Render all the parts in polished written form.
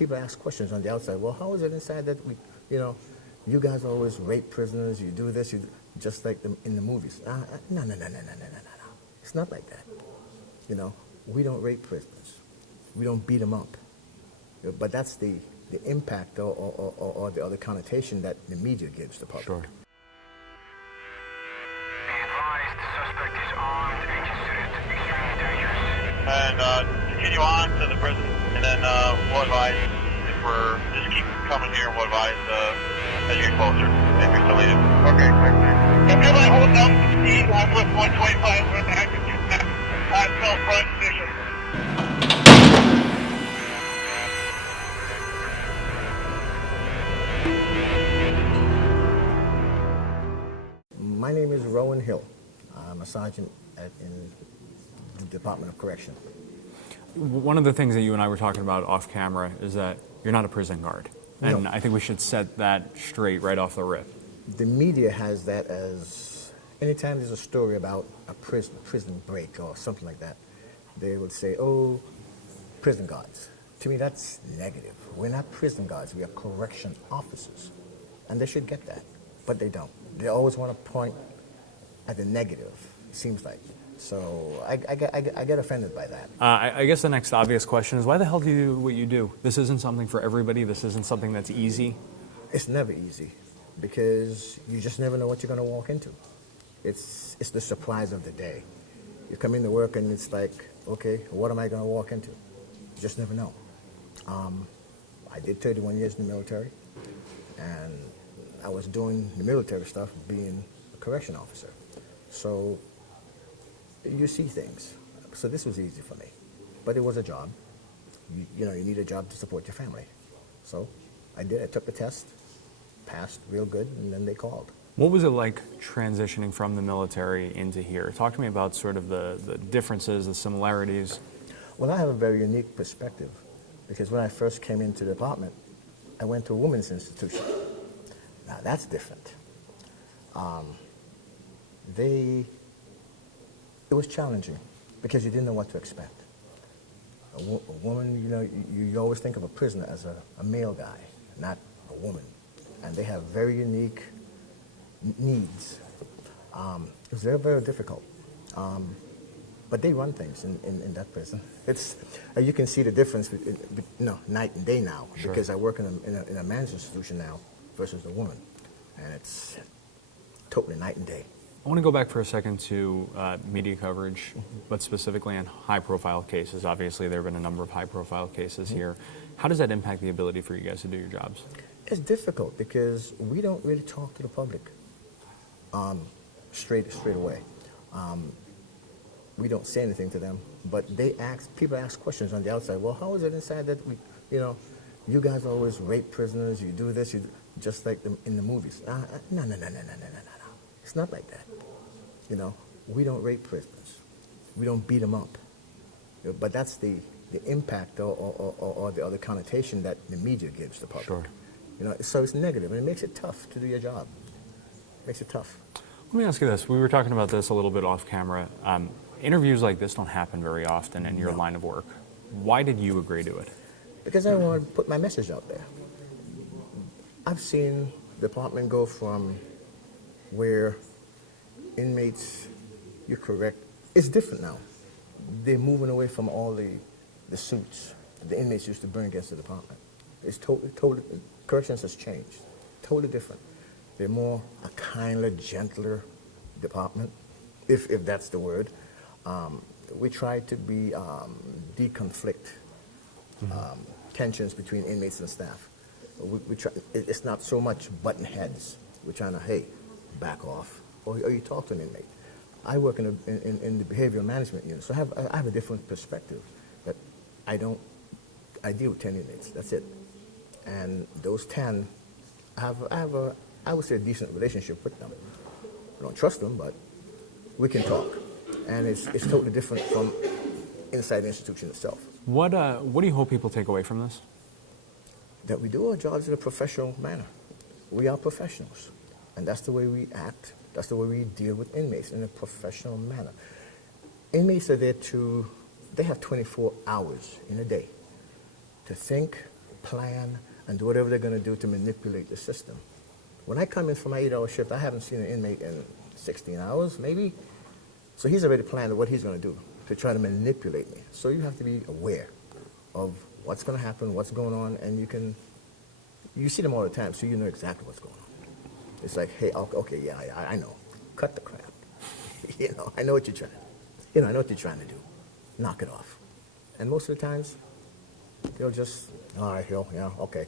people ask questions on the outside. Well, how is it inside that we, you guys always rape prisoners, you do this, just like in the movies. No. It's not like that. We don't rape prisoners. We don't beat them up. But that's the impact or the other connotation that the media gives the public. Sure. Be advised, the suspect is armed and considered extremely dangerous. And continue on to the prison, and then we'll advise if we're just keep coming here. We'll advise as you get closer if you're still needed. Okay, clear. If you're like holding up the speed, I'm with 125 with active until front position. My name is RowanHill. I'm a sergeant in the Department of Correction. One of the things that you and I were talking about off camera is that you're not a prison guard. And No. I think we should set that straight right off the rip. The media has that as, anytime there's a story about a prison break or something like that, they would say, oh, prison guards. To me, that's negative. We're not prison guards. We are correction officers. And they should get that. But they don't. They always want to point at the negative, it seems like. So I get offended by that. I guess the next obvious question is, why the hell do you do what you do? This isn't something for everybody. This isn't something that's easy. It's never easy because you just never know what you're going to walk into. It's the surprise of the day. You come into work and it's like, okay, what am I going to walk into? You just never know. I did 31 years in the military, and I was doing the military stuff, being a correction officer. So you see things. So this was easy for me. But it was a job. You need a job to support your family. So I did. I took the test, passed real good, and then they called. What was it like transitioning from the military into here? Talk to me about sort of the differences, the similarities. Well, I have a very unique perspective because when I first came into the department, I went to a women's institution. Now, that's different. It was challenging because you didn't know what to expect. A woman, you always think of a prisoner as a male guy, not a woman. And they have very unique needs. It was very, very difficult. But they run things in that prison. You can see the difference night and day now. Sure. Because I work in a men's institution now versus the woman. And it's totally night and day. I want to go back for a second to media coverage, but specifically on high-profile cases. Obviously, there have been a number of high-profile cases here. How does that impact the ability for you guys to do your jobs? It's difficult because we don't really talk to the public straight away. We don't say anything to them, but people ask questions on the outside. Well, how is it inside that we, you guys always rape prisoners, you do this, just like in the movies. No. It's not like that. We don't rape prisoners. We don't beat them up. But that's the impact or the other connotation that the media gives the public. Sure. So it's negative, and it makes it tough to do your job. It makes it tough. Let me ask you this. We were talking about this a little bit off camera. Interviews like this don't happen very often in your line of work. Why did you agree to it? Because I want to put my message out there. I've seen the department go from where inmates, you're correct, it's different now. They're moving away from all the suits the inmates used to bring against the department. It's totally, corrections has changed, totally different. They're more a kinder, gentler department, if that's the word. We try to be deconflict tensions between inmates and staff. We try, it's not so much button heads. We're trying to, hey, back off, or you talk to an inmate. I work in the behavioral management unit, so I have a different perspective. That I deal with 10 inmates. That's it, and those 10, I would say a decent relationship with them. I don't trust them, but we can talk, and it's totally different from inside the institution itself. What do you hope people take away from this? That we do our jobs in a professional manner. We are professionals, and that's the way we act. That's the way we deal with inmates, in a professional manner. Inmates are there they have 24 hours in a day to think, plan and do whatever they're going to do to manipulate the system. When I come in for my 8-hour shift, I haven't seen an inmate in 16 hours, maybe. So he's already planned what he's going to do to try to manipulate me. So you have to be aware of what's going to happen, what's going on, and you see them all the time, so you know exactly what's going on. It's like, hey, okay, yeah, I know. Cut the crap. I know what you're trying. I know what you're trying to do. Knock it off. And most of the times, they'll just, all right, Hill, yeah, okay.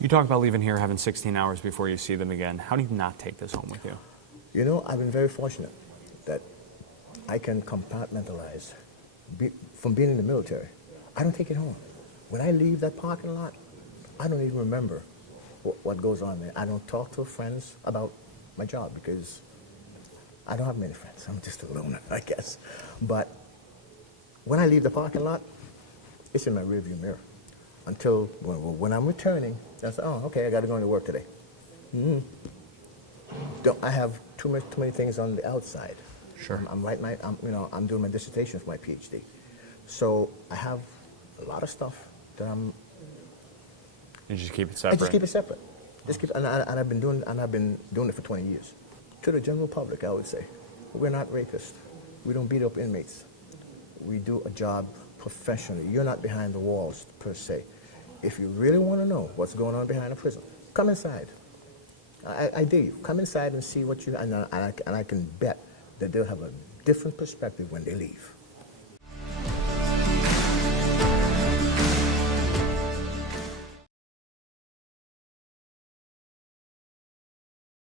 You talk about leaving here having 16 hours before you see them again. How do you not take this home with you? I've been very fortunate that I can compartmentalize from being in the military. I don't take it home. When I leave that parking lot, I don't even remember what goes on there. I don't talk to friends about my job because I don't have many friends. I'm just a loner, I guess. But when I leave the parking lot, it's in my rearview mirror. Until when I'm returning, I say, oh, okay, I got to go into work today. I have too many things on the outside. Sure. I'm doing my dissertation for my PhD. So I have a lot of stuff that You just keep it I separate? just keep it separate. And I've been doing it for 20 years. To the general public, I would say, we're not rapists. We don't beat up inmates. We do a job professionally. You're not behind the walls, per se. If you really want to know what's going on behind a prison, come inside. I dare you. Come inside and see what and I can bet that they'll have a different perspective when they leave.